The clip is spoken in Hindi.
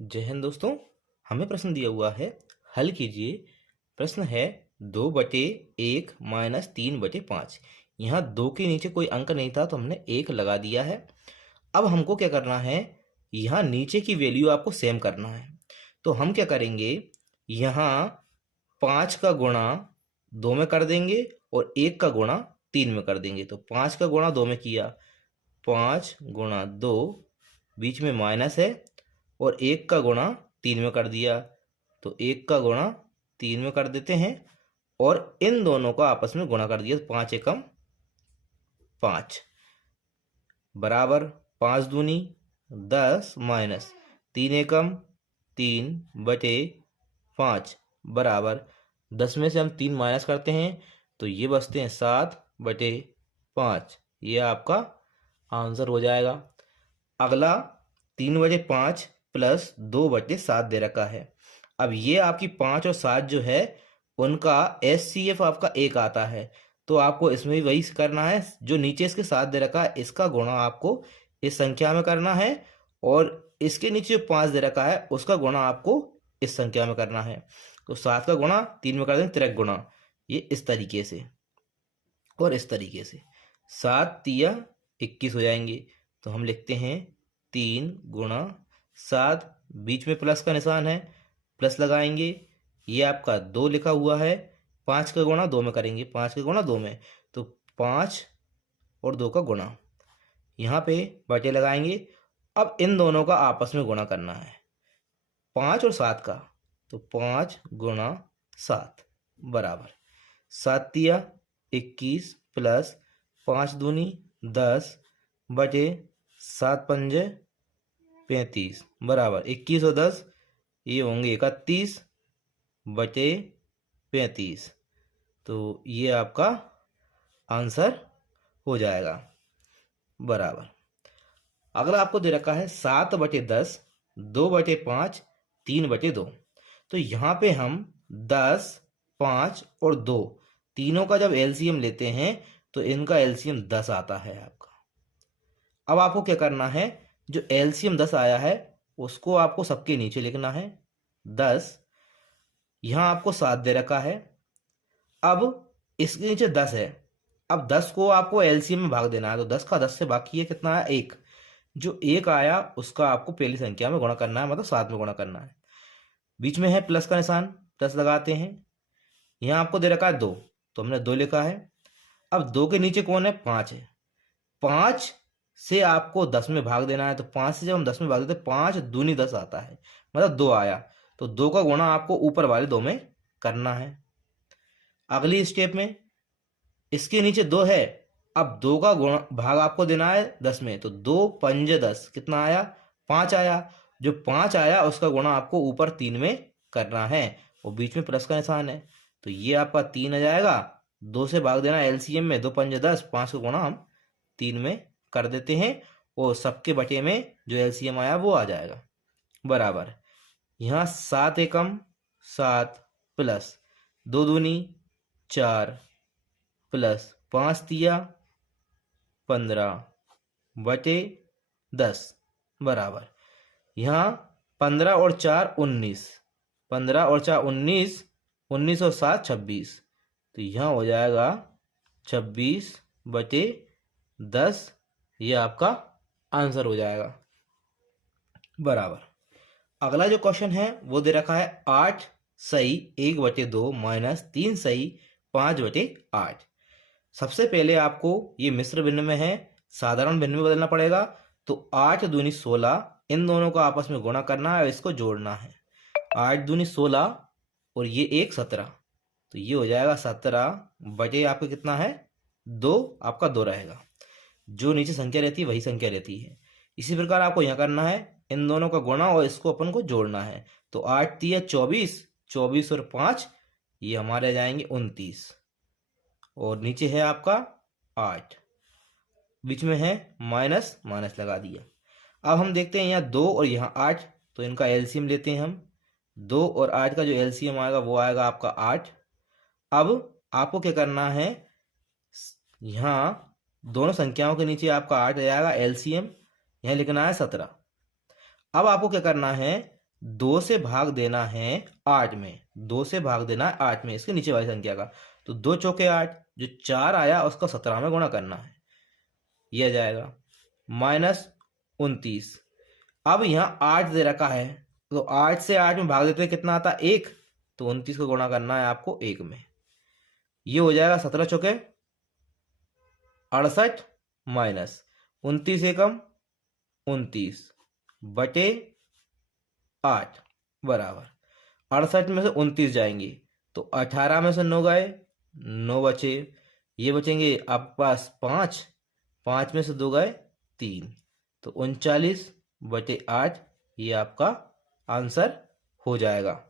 जय हिंद दोस्तों। हमें प्रश्न दिया हुआ है, हल कीजिए। प्रश्न है 2/1 - 3/5। यहाँ 2 के नीचे कोई अंक नहीं था तो हमने 1 लगा दिया है। अब हमको क्या करना है, यहाँ नीचे की वैल्यू आपको सेम करना है। तो हम क्या करेंगे, यहाँ 5 का गुणा 2 में कर देंगे और 1 का गुणा 3 में कर देंगे। तो 5 का गुणा 2 में किया, 5 गुणा 2, बीच में माइनस है, और 1 का गुणा 3 में कर दिया। तो 1 का गुणा 3 में कर देते हैं और इन दोनों का आपस में गुणा कर दिया। तो 5 एकम 5 बराबर 5 दूनी 10 माइनस 3 एकम 3/5 बराबर 10 में से हम 3 माइनस करते हैं तो ये बचते हैं 7/5। ये आपका आंसर हो जाएगा। अगला 3/5 प्लस 2/7 दे रखा है। अब ये आपकी 5 और 7 जो है उनका HCF आपका 1 आता है। तो आपको इसमें भी वही करना है, जो नीचे इसके 7 दे रखा है इसका गुणा आपको इस संख्या में करना है, और इसके नीचे जो 5 दे रखा है उसका गुणा आपको इस संख्या में करना है। तो 7 का गुणा 3 में कर देंगे, तिरक गुणा, ये इस तरीके से और इस तरीके से 7 तिया 21 हो जाएंगे। तो हम लिखते हैं 3 गुणा 7, बीच में प्लस का निशान है, प्लस लगाएंगे। ये आपका 2 लिखा हुआ है, 5 का गुणा 2 में करेंगे, 5 का गुणा 2 में, तो 5 और 2 का गुणा, यहाँ पे बटे लगाएंगे। अब इन दोनों का आपस में गुणा करना है, 5 और 7 का। तो 5 गुणा 7 बराबर 7 तिया 21 प्लस 5 दूनी 10 बटे 7 पंजे 35 बराबर 21 और 10 ये होंगे 31/35। तो ये आपका आंसर हो जाएगा बराबर। अगला आपको दे रखा है 7/10 2/5 3/2। तो यहाँ पे हम 10 5 और 2 तीनों का जब एलसीएम लेते हैं तो इनका एलसीएम 10 आता है आपका। अब आपको क्या करना है, जो एलसीएम 10 आया है उसको आपको सबके नीचे लिखना है 10। यहाँ आपको 7 दे रखा है, अब इसके नीचे 10 है। अब 10 को आपको एलसीएम में भाग देना है, तो 10 का 10 से बाकी है कितना है, 1। जो 1 आया उसका आपको पहली संख्या में गुणा करना है, मतलब 7 में गुणा करना है। बीच में है प्लस का निशान, प्लस लगाते हैं। यहाँ आपको दे रखा है 2, तो हमने 2 लिखा है। अब 2 के नीचे कौन है, 5 है। 5 से आपको 10 में भाग देना है, तो 5 से जब हम 10 में भाग देते हैं 5 दूनी 10 आता है, मतलब 2 आया। तो 2 का गुणा आपको ऊपर वाले 2 में करना है। अगली स्टेप में इसके नीचे 2 है, अब 2 का गुणा भाग आपको देना है 10 में, तो 2 पंजे 10 कितना आया, 5 आया। जो 5 आया उसका गुणा आपको ऊपर 3 में करना है, और बीच में प्लस का निशान है। तो ये आपका 3 आ जाएगा, 2 से भाग देना एलसीएम में, 2 पंजे 10, 5 का गुणा हम 3 में कर देते हैं, और सबके बटे में जो एलसीएम आया वो आ जाएगा बराबर। यहाँ 7 एकम 7 प्लस 2 दूनी 4 प्लस 5 तिया 15/10 बराबर। यहाँ 15 और 4 19, 15 और 4 19, 19 और 7 26। तो यहाँ हो जाएगा 26/10। ये आपका आंसर हो जाएगा बराबर। अगला जो क्वेश्चन है वो दे रखा है 8 सही 1/2 माइनस 3 सही 5/8। सबसे पहले आपको ये मिश्र भिन्न में है, साधारण भिन्न में बदलना पड़ेगा। तो 8 दूनी 16, इन दोनों को आपस में गुणा करना है और इसको जोड़ना है। 8 दूनी 16 और ये 1 17, तो ये हो जाएगा 17 बटे आपका कितना है 2, आपका 2 रहेगा। जो नीचे संख्या रहती है वही संख्या रहती है। इसी प्रकार आपको यहाँ करना है, इन दोनों का गुणा और इसको अपन को जोड़ना है। तो 8 तिया 24, 24 और 5 ये हमारे आ जाएंगे 29, और नीचे है आपका 8, बीच में है माइनस, माइनस लगा दिया। अब हम देखते हैं यहाँ 2 और यहाँ 8, तो इनका एलसीएम लेते हैं हम। 2 और 8 का जो एलसीएम आएगा वो आएगा आपका 8। अब आपको क्या करना है, यहाँ दोनों संख्याओं के नीचे आपका 8 आ जाएगा, एलसीएम यहाँ लिखना है 17। अब आपको क्या करना है, 2 से भाग देना है 8 में, 2 से भाग देना है 8 में इसके नीचे वाली संख्या का। तो 2 चौके 8, जो 4 आया उसका 17 में गुणा करना है, ये आ जाएगा -29। अब यहाँ 8 दे रखा है, तो 8 से 8 में भाग देते हैं कितना आता है 1, तो 29 को गुणा करना है आपको 1 में। ये हो जाएगा 17 चौके 68 माइनस 29 एकम 29 बटे 8 बराबर 68 में से 29 जाएंगे, तो 18 में से 9 गए, 9 बचे, ये बचेंगे आपके पास 5, 5 में से 2 गए 3, तो 39 बटे 8 ये आपका आंसर हो जाएगा।